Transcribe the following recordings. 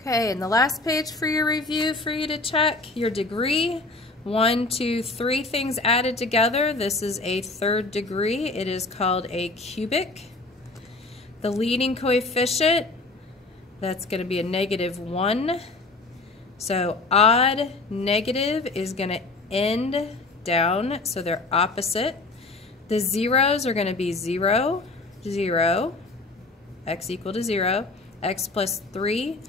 Okay, and the last page for your review for you to check, your degree. 1, 2, 3 things added together. This is a third degree. It is called a cubic. The leading coefficient, that's going to be a -1. So odd, negative is going to end down, so they're opposite. The zeros are going to be 0, 0, x equal to 0, x plus 3.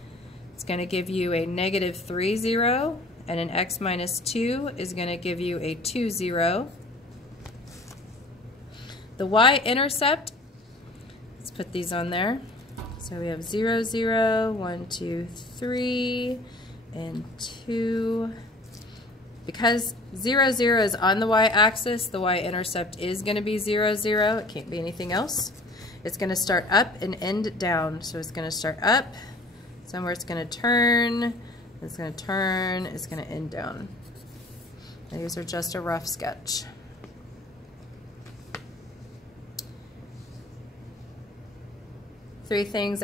It's going to give you a -3, 0, and an x minus 2 is going to give you a 2, 0. The y-intercept, let's put these on there. So we have 0, 0, 1, 2, 3, and 2. Because 0, 0 is on the y-axis, the y-intercept is going to be 0, 0. It can't be anything else. It's going to start up and end down. So it's going to start up, somewhere it's going to turn, it's going to turn, it's going to end down. These are just a rough sketch. Three things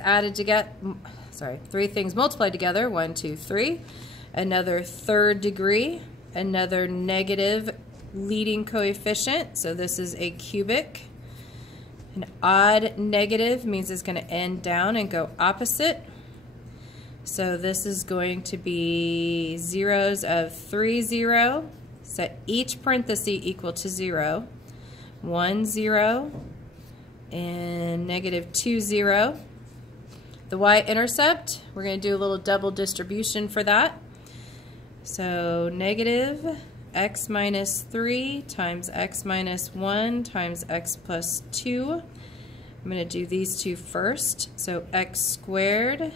multiplied together, 1, 2, 3. Another third degree, another negative leading coefficient, so this is a cubic. An odd negative means it's going to end down and go opposite. So this is going to be zeros of 3, 0. Set each parenthesis equal to 0. 1, 0. And -2, 0. The y-intercept, we're going to do a little double distribution for that. So negative x minus 3 times x minus 1 times x plus 2. I'm going to do these two first. So x squared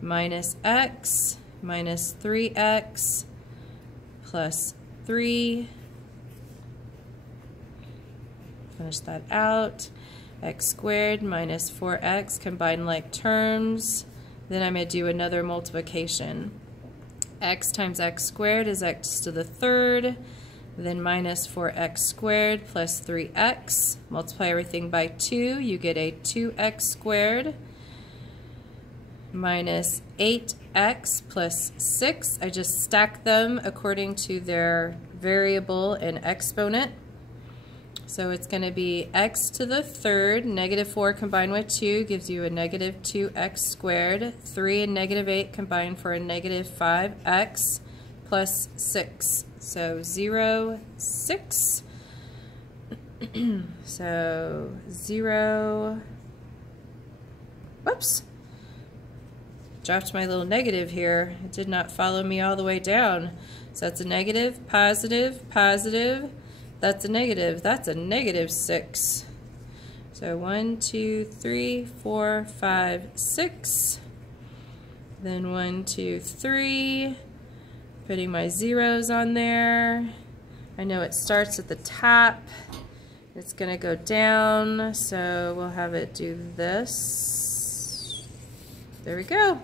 minus x minus 3x plus 3. Finish that out. X squared minus 4x, combine like terms. Then I'm going to do another multiplication. X times x squared is x to the third, then minus 4x squared plus 3x. Multiply everything by 2, you get a 2x squared minus 8x plus 6. I just stack them according to their variable and exponent. So it's going to be x to the third, -4 combined with 2 gives you a -2x squared. 3 and -8 combine for a -5x plus 6. So 0, 6. So 0, whoops. Dropped my little negative here. It did not follow me all the way down. So that's a negative, positive, positive. That's a negative. That's a -6. So 1, 2, 3, 4, 5, 6. Then 1, 2, 3. Putting my zeros on there. I know it starts at the top. It's going to go down. So we'll have it do this. There we go.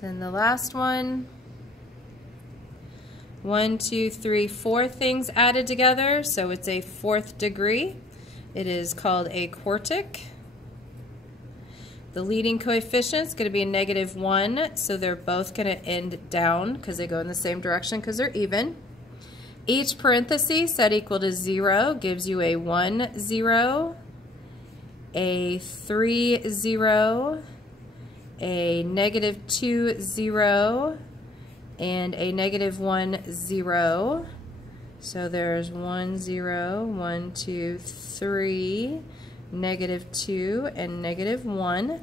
Then the last one, 1, 2, 3, 4 things added together, so it's a fourth degree. It is called a quartic. The leading coefficient is going to be a -1, so they're both going to end down because they go in the same direction because they're even. Each parenthesis set equal to 0 gives you a 1, 0, a 3, 0, a -2, 0, and a -1, 0. So there's 1, 0, 1, 2, 3, -2, and -1.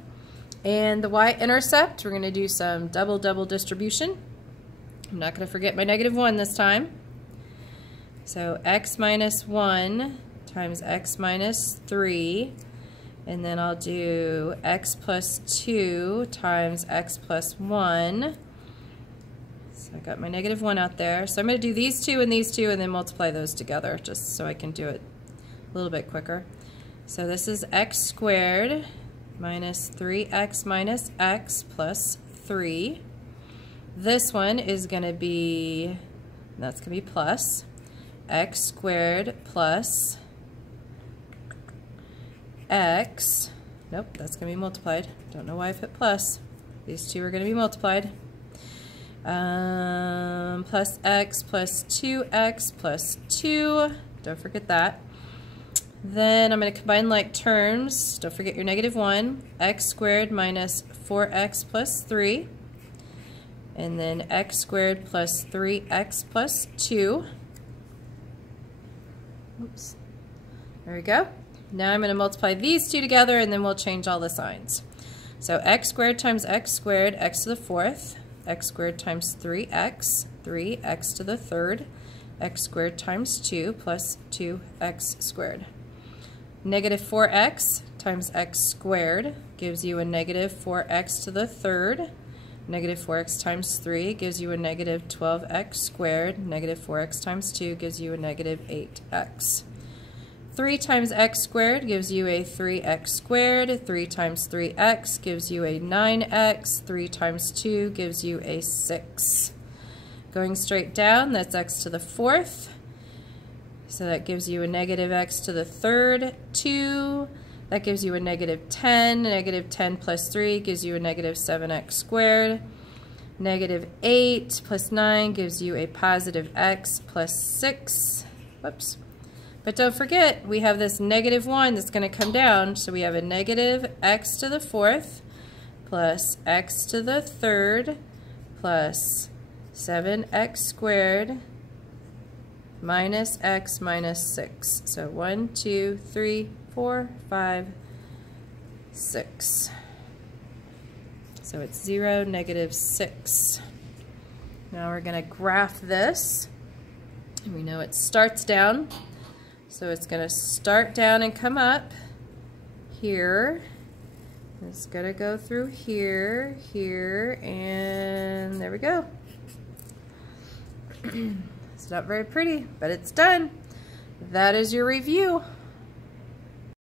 And the y-intercept, we're going to do some double distribution. I'm not going to forget my -1 this time. So x minus 1 times x minus 3. And then I'll do x plus 2 times x plus 1. So I got my -1 out there. So I'm going to do these two and then multiply those together just so I can do it a little bit quicker. So this is x squared minus 3x minus x plus 3. This one is going to be, that's going to be plus x squared plus x, nope, that's going to be multiplied. Don't know why I put plus. These two are going to be multiplied. Plus x plus 2x plus 2. Don't forget that. Then I'm going to combine like terms. Don't forget your -1. X squared minus 4x plus 3. And then x squared plus 3x plus 2. Oops. There we go. Now I'm going to multiply these two together, and then we'll change all the signs. So x squared times x squared, x to the 4th. X squared times 3x, 3x to the 3rd. X squared times 2 plus 2x squared. -4x times x squared gives you a -4x to the 3rd. -4x times 3 gives you a -12x squared. -4x times 2 gives you a -8x. 3 times x squared gives you a 3x squared. 3 times 3x gives you a 9x. 3 times 2 gives you a 6. Going straight down, that's x to the 4th. So that gives you a -x to the 3rd, 2. That gives you a -10. -10 plus 3 gives you a -7x squared. -8 plus 9 gives you a +x plus 6. Whoops. But don't forget, we have this -1 that's going to come down, so we have a -x to the 4th plus x to the 3rd plus 7x squared minus x minus 6. So 1, 2, 3, 4, 5, 6. So it's 0, -6. Now we're going to graph this. And we know it starts down. So it's going to start down and come up here. It's going to go through here, here, and there we go. It's not very pretty, but it's done. That is your review.